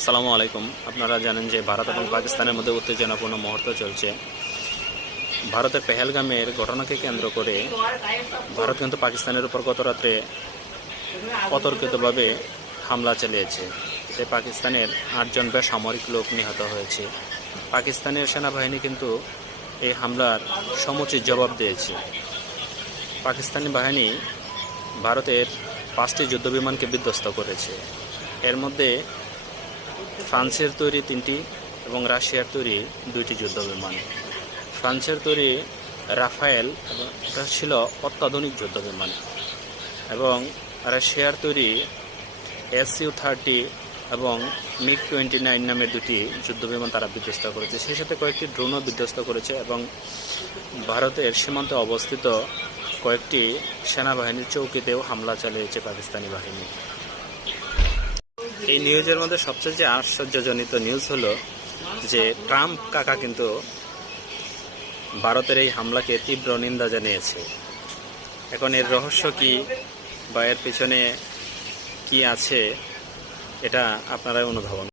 আসসালামু আলাইকুম। আপনারা জানেন যে ভারত এবং পাকিস্তানের মধ্যে উত্তেজনাপূর্ণ মুহূর্ত চলছে। ভারতের পেহেলগামের ঘটনাকে কেন্দ্র করে ভারত কিন্তু পাকিস্তানের উপর গত রাত্রে অতর্কিতভাবে হামলা চালিয়েছে। এতে পাকিস্তানের 8 জন বেসামরিক লোক নিহত হয়েছে। পাকিস্তানের সেনাবাহিনী কিন্তু এই হামলার সমুচিত জবাব দিয়েছে। পাকিস্তানি বাহিনী ভারতের 5টি যুদ্ধবিমানকে বিধ্বস্ত করেছে। এর মধ্যে ফ্রান্সের তৈরি 3টি এবং রাশিয়ার তৈরি 2টি যুদ্ধবিমান। ফ্রান্সের তৈরি রাফায়েল এটা ছিল অত্যাধুনিক যুদ্ধবিমান এবং রাশিয়ার তৈরি SU-30 এবং MiG-29 নামের 2টি যুদ্ধবিমান তারা বিধ্বস্ত করেছে। সেই সাথে কয়েকটি ড্রোনও বিধ্বস্ত করেছে এবং ভারতের সীমান্তে অবস্থিত কয়েকটি সেনাবাহিনীর চৌকিতেও হামলা চালিয়েছে পাকিস্তানি বাহিনী। এই নিউজের মধ্যে সবচেয়ে যে আশ্চর্যজনিত নিউজ হলো যে ট্রাম্প কাকা কিন্তু ভারতের এই হামলাকে তীব্র নিন্দা জানিয়েছে। এখন এর রহস্য কি বা এর পিছনে কি আছে এটা আপনারাই অনুধাবন